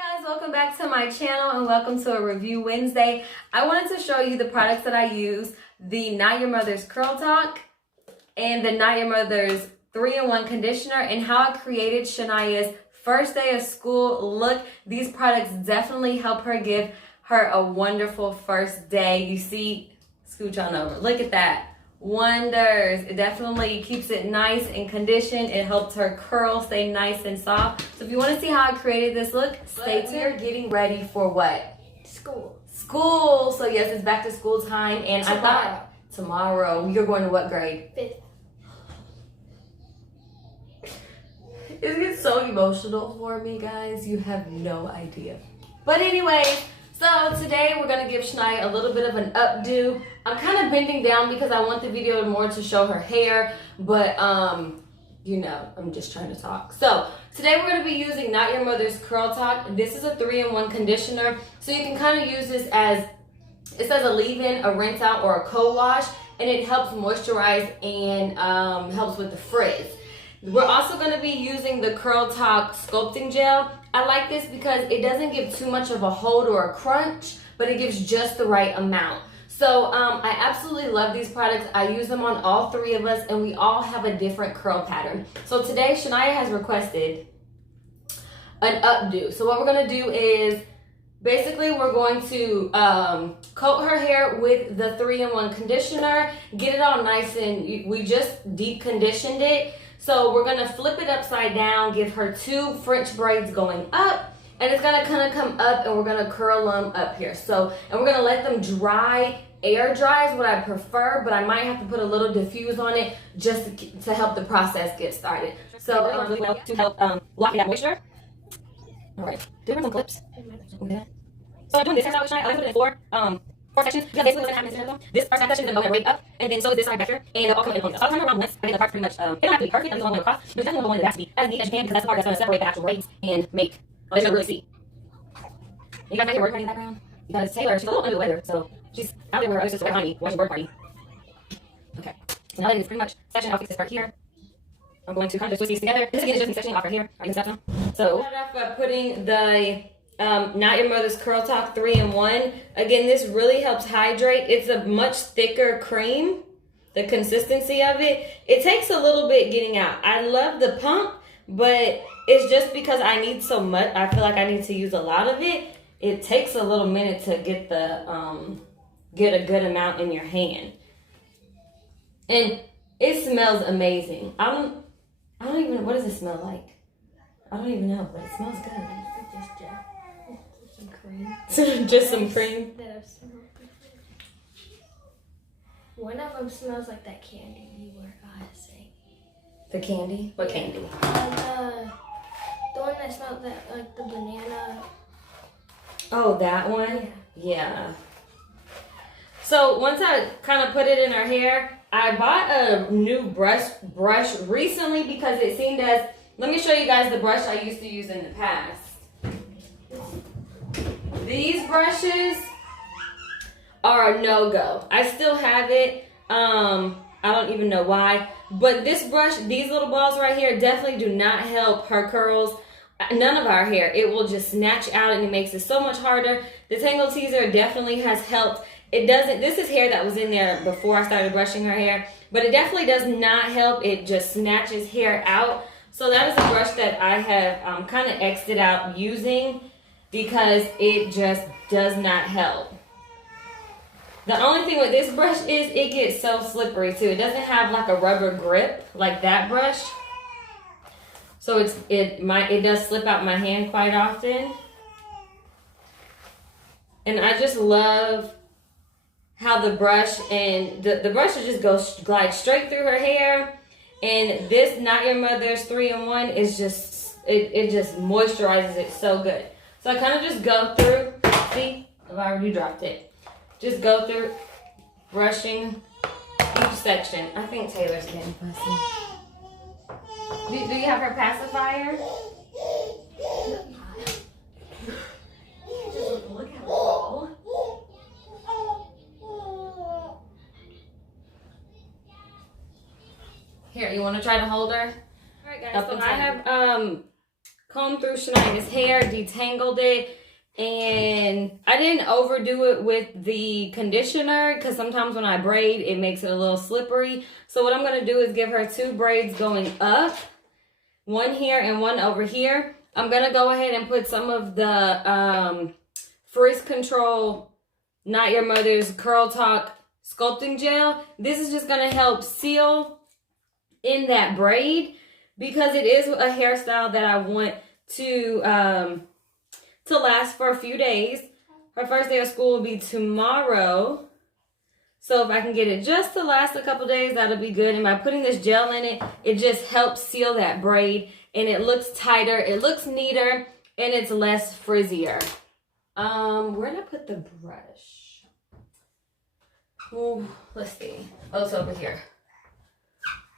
Guys, welcome back to my channel and welcome to a review Wednesday. I wanted to show you the products that I use, the Not Your Mother's Curl Talk and the Not Your Mother's 3-in-1 conditioner, and how I created Shania's first day of school look. These products definitely help her give her a wonderful first day. You see, scooch on over, look at that. Wonders. It definitely keeps it nice and conditioned. It helps her curl stay nice and soft. So if you want to see how I created this look, stay tuned. We are getting ready for what? School. So yes, it's back to school time, and I thought tomorrow. You're going to what grade? 5th. It gets so emotional for me, guys. You have no idea. But anyways, so today we're going to give Shania a little bit of an updo. I'm kind of bending down because I want the video more to show her hair, but you know, I'm just trying to talk. So today we're going to be using Not Your Mother's Curl Talk. This is a 3-in-1 conditioner, so you can kind of use this as, it says a leave-in, a rinse out, or a co-wash, and it helps moisturize and helps with the frizz. We're also going to be using the Curl Talk sculpting gel. I like this because it doesn't give too much of a hold or a crunch, but it gives just the right amount. So I absolutely love these products. I use them on all 3 of us, and we all have a different curl pattern. So today Shania has requested an updo. So what we're going to do is basically we're going to coat her hair with the 3-in-1 conditioner, get it all nice, and we just deep conditioned it. So we're gonna flip it upside down, give her 2 French braids going up, and it's gonna kind of come up, and we're gonna curl them up here. So, and we're gonna let them dry. Air dry is what I prefer, but I might have to put a little diffuse on it just to help the process get started. So really well to help lock in that moisture. All right, do you have some clips? Okay. So I'm doing this hairstyle with Shania. I like to put it in 4 sections, because basically what's going to happen is this first section is going to go right up, and then so is this side back here, and they'll all come in ponytails. So I'll turn around once. I think the part's pretty much, it don't have to be perfect, I'm just going to go across, but it's definitely one that has to be as neat as you can, because that's the part that's going to separate the actual braids and make, as you'll really see. You guys might hear a word party in the background, because Taylor, she's a little under the weather, so she's out there with her other sister behind me, watching bird party. Okay, so now that it's pretty much section, I'll fix this part here. I'm going to kind of twist these together. This again is just me sectioning off right here. I can step them. So, start off by putting the Not Your Mother's Curl Talk 3-in-1. Again, this really helps hydrate. It's a much thicker cream, the consistency of it. It takes a little bit getting out. I love the pump, but it's just because I need so much. I feel like I need to use a lot of it. It takes a little minute to get the get a good amount in your hand. And it smells amazing. I don't even, what does it smell like? I don't even know, but it smells good. Just gel. Some cream. Just some cream. One of them smells like that candy you were saying. The candy? What candy? The one that smelled like the banana. Oh, that one? Yeah. So once I kind of put it in her hair, I bought a new brush recently because it seemed as, let me show you guys the brush I used to use in the past. These brushes are a no-go. I still have it. I don't even know why. But this brush, these little balls right here, definitely do not help her curls. None of our hair. It will just snatch out, and it makes it so much harder. The Tangle Teezer definitely has helped. It doesn't, this is hair that was in there before I started brushing her hair, but it definitely does not help. It just snatches hair out. So that is a brush that I have kind of exited out using because it just does not help. The only thing with this brush is it gets so slippery too. It doesn't have like a rubber grip like that brush. So it does slip out my hand quite often. And I just love how the brush and the brush will just glide straight through her hair. And this Not Your Mother's 3-in-1 is just, it just moisturizes it so good. So I kind of just go through, see, I've already dropped it. Just go through brushing each section. I think Taylor's getting fussy. Do you have her pacifier? Just look at her ball. Here, you want to try to hold her? All right, guys. So I have combed through Shania's hair, detangled it, and I didn't overdo it with the conditioner because sometimes when I braid, it makes it a little slippery. So what I'm going to do is give her 2 braids going up, one here and one over here. I'm going to go ahead and put some of the Frizz Control Not Your Mother's Curl Talk sculpting gel. This is just going to help seal in that braid because it is a hairstyle that I want to last for a few days. Her first day of school will be tomorrow. So if I can get it just to last a couple days, that'll be good. And by putting this gel in it, it just helps seal that braid. And it looks tighter, it looks neater, and it's less frizzier. Where did I put the brush? Oh, let's see. Oh, it's over here.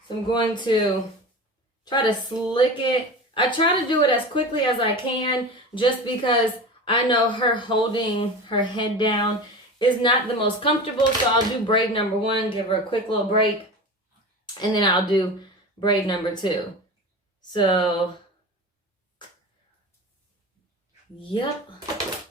So I'm going to try to slick it. I try to do it as quickly as I can just because I know her holding her head down is not the most comfortable. So I'll do braid number 1, give her a quick little break, and then I'll do braid number 2. So, yep,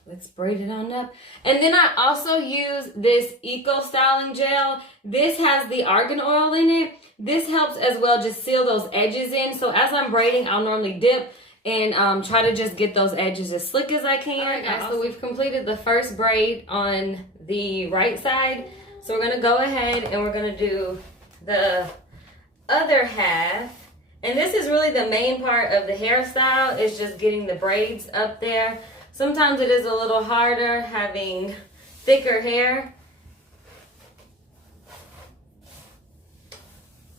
let's braid it on up. And then I also use this Eco Styling Gel. This has the argan oil in it. This helps as well just seal those edges in. So as I'm braiding, I'll normally dip and try to just get those edges as slick as I can. All right, guys, so we've completed the first braid on the right side. So we're going to go ahead and we're going to do the other half. And this is really the main part of the hairstyle, is just getting the braids up there. Sometimes it is a little harder having thicker hair.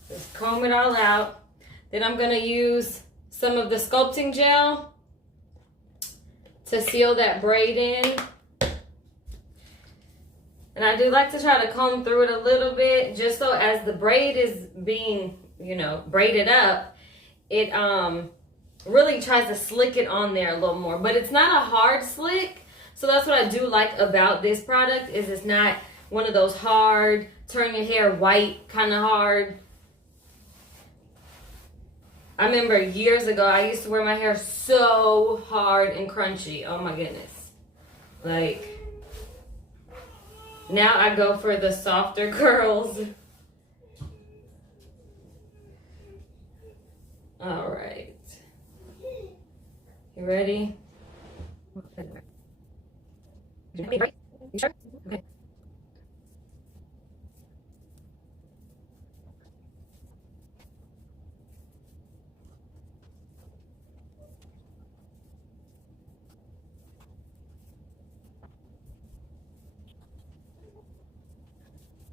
Just comb it all out. Then I'm going to use some of the sculpting gel to seal that braid in. And I do like to try to comb through it a little bit just so as the braid is being, you know, braided up, it really tries to slick it on there a little more. But it's not a hard slick. So that's what I do like about this product, is it's not one of those hard, turn your hair white kind of hard. I remember years ago, I used to wear my hair so hard and crunchy. Oh my goodness. Like, now I go for the softer curls. All right. You ready? You sure?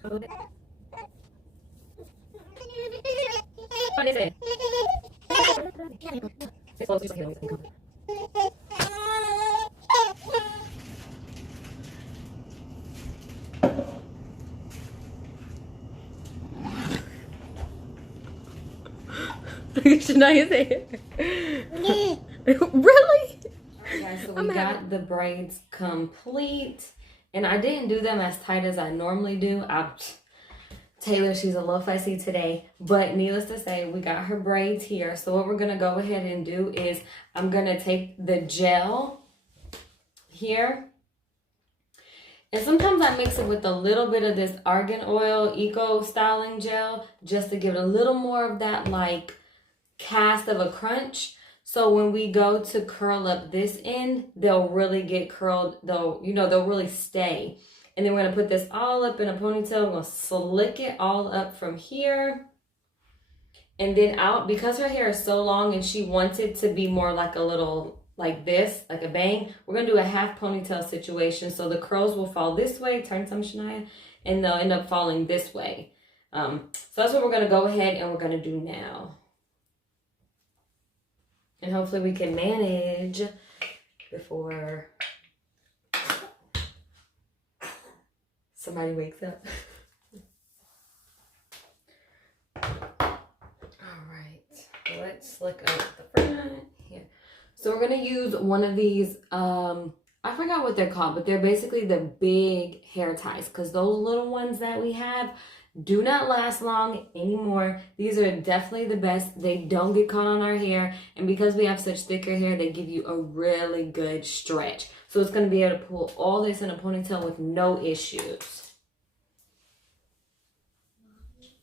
Okay. What is it? Shania's hair. Really? Alright, so we got the braids complete, and I didn't do them as tight as I normally do. Taylor, she's a little fussy today, but needless to say, we got her braids here. So what we're going to go ahead and do is I'm going to take the gel here, and sometimes I mix it with a little bit of this argan oil Eco Styling Gel just to give it a little more of that like cast of a crunch. So when we go to curl up this end, they'll really get curled. They'll really stay. And then we're going to put this all up in a ponytail. We're going to slick it all up from here. And then out, because her hair is so long and she wants it to be more like a little, like this, like a bang, we're going to do a half ponytail situation. So the curls will fall this way, turn some, Shania, and they'll end up falling this way. So that's what we're going to go ahead and we're going to do now. And hopefully we can manage before somebody wakes up. All right, let's slick up the front here. So we're gonna use one of these, I forgot what they're called, but they're basically the big hair ties, because those little ones that we have, do not last long anymore. These are definitely the best. They don't get caught on our hair. And because we have such thicker hair, they give you a really good stretch. So it's going to be able to pull all this in a ponytail with no issues.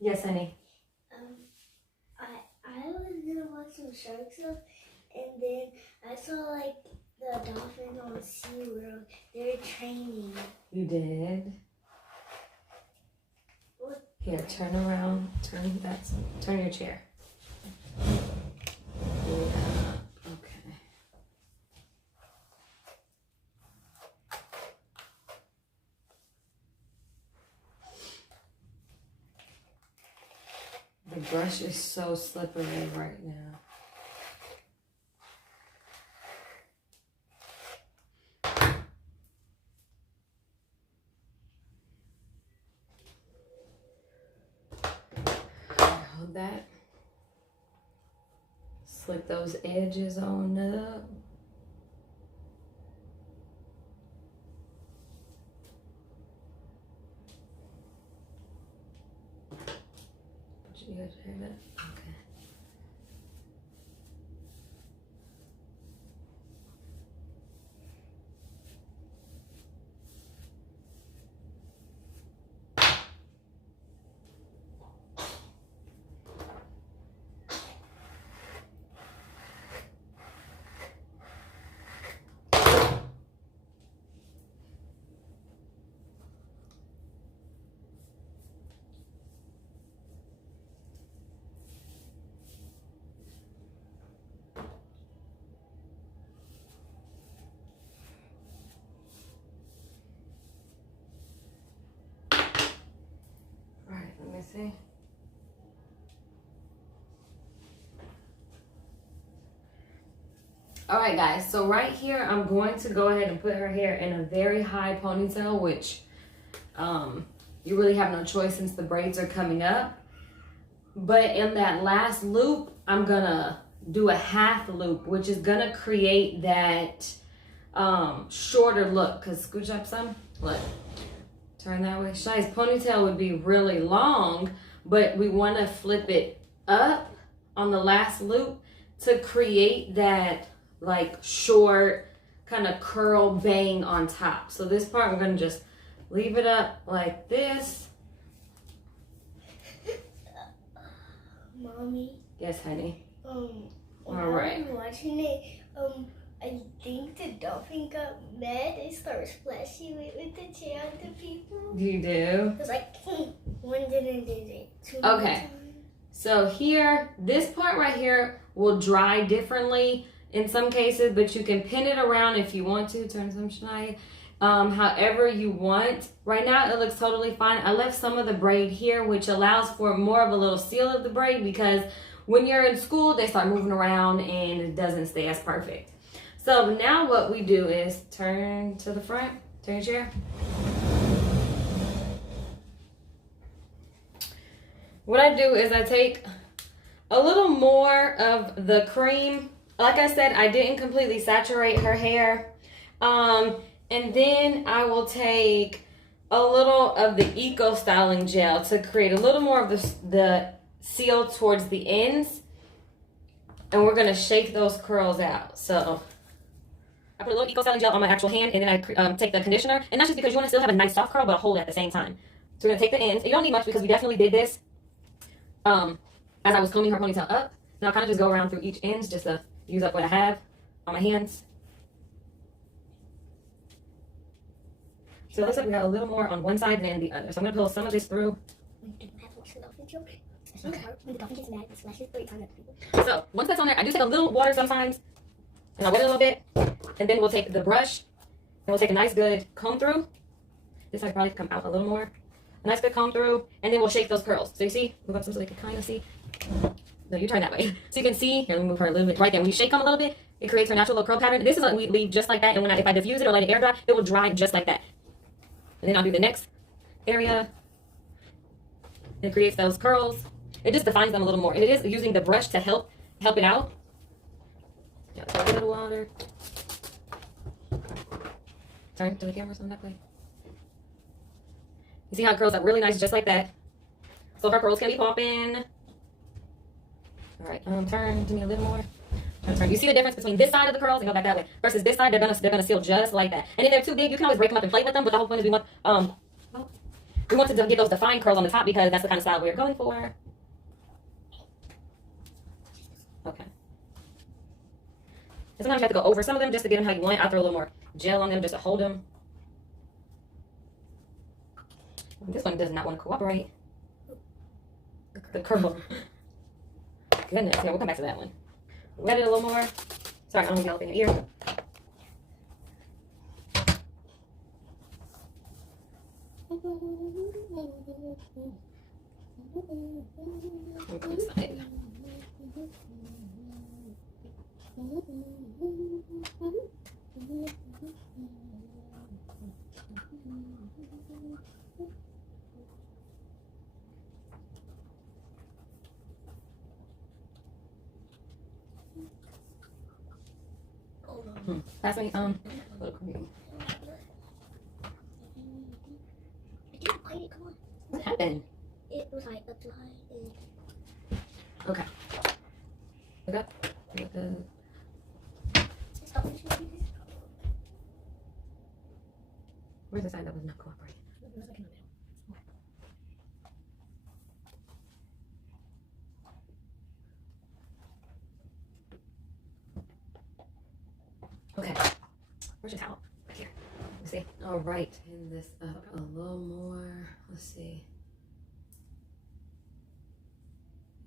Yes, honey. I was gonna watch some shark stuff, and then I saw like the dolphin on SeaWorld. They were training. You did? What? Here, turn around. Turn your chair. Yeah. Okay. The brush is so slippery right now. Hold that. Slick those edges on up. You guys hear that? Okay. Let me see. All right, guys. So right here, I'm going to go ahead and put her hair in a very high ponytail, which you really have no choice since the braids are coming up. But in that last loop, I'm gonna do a half loop, which is gonna create that shorter look. Cause scooch up some, look. Turn that way. Shai's ponytail would be really long, but we want to flip it up on the last loop to create that like short kind of curl bang on top. So this part we're going to just leave it up like this. Mommy. Yes, honey. All right. I'm watching it. I think the dolphin got mad and started splashing it with the chair on the people. You do? It was like, one didn't did it. Okay. So here, this part right here will dry differently in some cases, but you can pin it around if you want to. Turn some, Shania. However you want. Right now, it looks totally fine. I left some of the braid here, which allows for more of a little seal of the braid because when you're in school, they start moving around and it doesn't stay as perfect. So now what we do is turn to the front, turn your chair. What I do is I take a little more of the cream. Like I said, I didn't completely saturate her hair. And then I will take a little of the Eco Styling Gel to create a little more of the seal towards the ends. And we're gonna shake those curls out. So I put a little Eco Styling Gel on my actual hand, and then I take the conditioner. And that's just because you want to still have a nice soft curl, but hold it at the same time. So we're going to take the ends. You don't need much because we definitely did this as I was combing her ponytail up. Now I kind of just go around through each ends just to use up what I have on my hands. So it looks like we got a little more on one side than the other. So I'm going to pull some of this through. Okay. So once that's on there, I do take a little water sometimes. And I'll wet it a little bit, and then we'll take the brush, and we'll take a nice good comb through. This side probably come out a little more. A nice good comb through, and then we'll shake those curls. So you see, move up some so they can kind of see. No, you turn that way. So you can see, here, let me move her a little bit. Right there, when you shake them a little bit, it creates her natural little curl pattern. This is what we leave just like that, and when if I diffuse it or let it air dry, it will dry just like that. And then I'll do the next area. It creates those curls. It just defines them a little more. And it is using the brush to help it out. Yeah, so a little water. Turn to the camera so that way. You see how it curls up really nice just like that. so her curls can be popping. All right, turn to me a little more. Turn. You see the difference between this side of the curls and go back that way versus this side? They're gonna seal just like that. And if they're too big, you can always break them up and play with them. But the whole point is we want to get those defined curls on the top because that's the kind of style we're going for. Okay. And sometimes you have to go over some of them just to get them how you want. I'll throw a little more gel on them just to hold them. This one does not want to cooperate. The curl. Goodness, yeah, we'll come back to that one. Wet it a little more. Sorry, I don't get anything in your ear. Pass me a little cream. I didn't bite it. Come on. What happened? It was like up to high. Okay. Okay. Where's the side that was not cooperating? It was like in the middle. Okay. Where's your towel? Right here. Let's see. All right. Tin this up a little more. Let's see.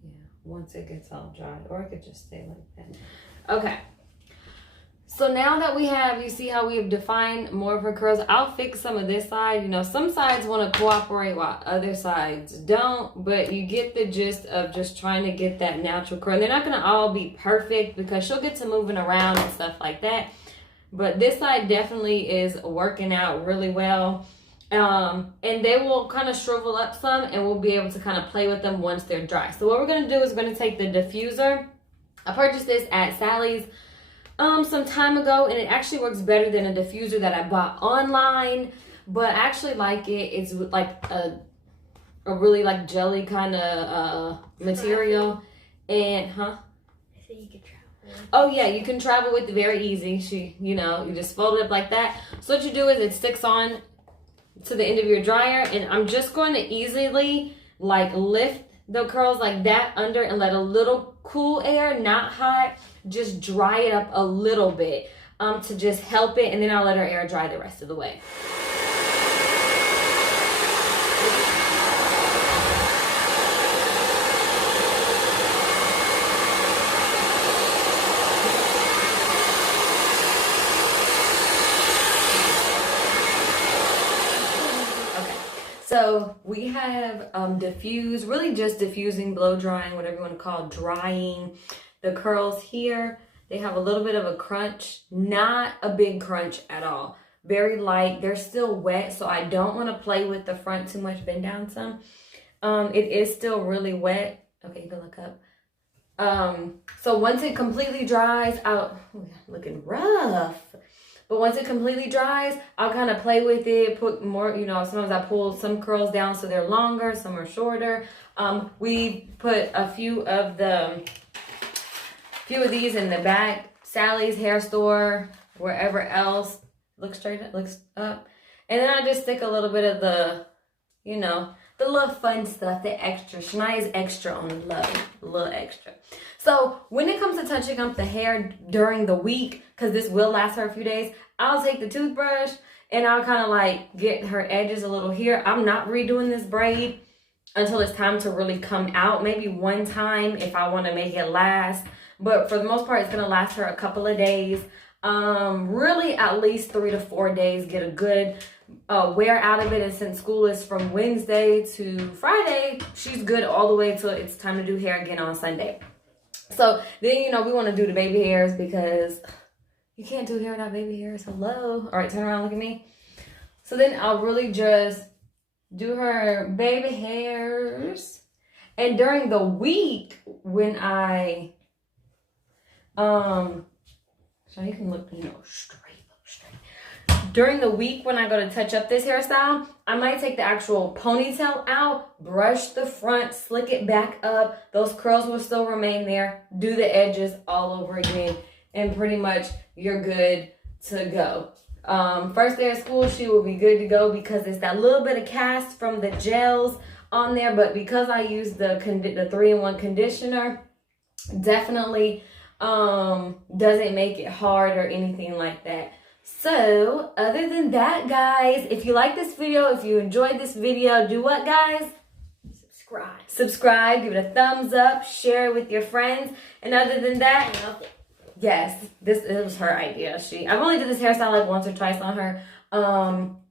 Yeah. Once it gets all dry, or it could just stay like that. Okay. So now that we have, you see how we have defined more of her curls, I'll fix some of this side. You know, some sides want to cooperate while other sides don't, but you get the gist of just trying to get that natural curl. They're not going to all be perfect because she'll get to moving around and stuff like that. But this side definitely is working out really well. And they will kind of shrivel up some and we'll be able to kind of play with them once they're dry. So what we're going to do is we're going to take the diffuser. I purchased this at Sally's some time ago, and it actually works better than a diffuser that I bought online, but I actually like it. It's like a really like jelly kind of material. And I said you could travel. Oh yeah, you can travel with it very easy. You just fold it up like that. So what you do is it sticks on to the end of your dryer, and I'm just going to easily like lift the curls like that under and let a little cool air, not hot, just dry it up a little bit to just help it, and then I'll let her air dry the rest of the way. So we have diffuse, really just diffusing, blow drying, whatever you want to call drying the curls here. They have a little bit of a crunch, not a big crunch at all. Very light. They're still wet, so I don't want to play with the front too much. Bend down some. It is still really wet. Okay, you can look up. So once it completely dries out, looking rough. But once it completely dries, I'll kind of play with it, put more, sometimes I pull some curls down so they're longer, some are shorter. We put a few of these in the back, Sally's hair store, wherever else. Look straight up, looks up. And then I just stick a little bit of the, the little fun stuff, the extra. Shania is extra on the love, a little extra. So when it comes to touching up the hair during the week, because this will last her a few days, I'll take the toothbrush and I'll kind of like get her edges a little here. I'm not redoing this braid until it's time to really come out. Maybe one time if I want to make it last. But for the most part, it's going to last her a couple of days. Really at least 3 to 4 days. Get a good wear out of it. And since school is from Wednesday to Friday, she's good all the way till it's time to do hair again on Sunday. So then, we want to do the baby hairs because you can't do hair without baby hairs. Hello. All right, turn around, look at me. So then I'll really just do her baby hairs. And during the week when I, so you can look, straight. during the week when I go to touch up this hairstyle, I might take the actual ponytail out, brush the front, slick it back up. Those curls will still remain there. Do the edges all over again, and pretty much you're good to go. First day of school, she will be good to go because it's that little bit of cast from the gels on there, but because I use the 3-in-1 conditioner, definitely doesn't make it hard or anything like that. So other than that, guys, if you like this video, if you enjoyed this video, do what, guys? Subscribe, give it a thumbs up, share it with your friends. And other than that, yes, it was her idea. I've only did this hairstyle like once or twice on her,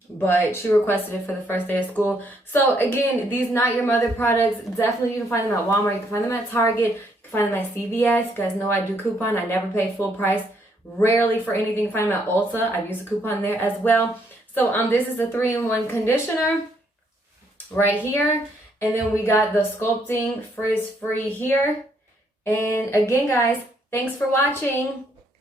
but she requested it for the first day of school. So again, these Not Your Mother products, definitely you can find them at Walmart, you can find them at Target, you can find them at CVS. You guys know I do coupon. I never pay full price, rarely for anything. You can find them at Ulta. I've used a coupon there as well. So this is the 3-in-1 conditioner right here, and then we got the sculpting frizz free here. And again, guys, thanks for watching.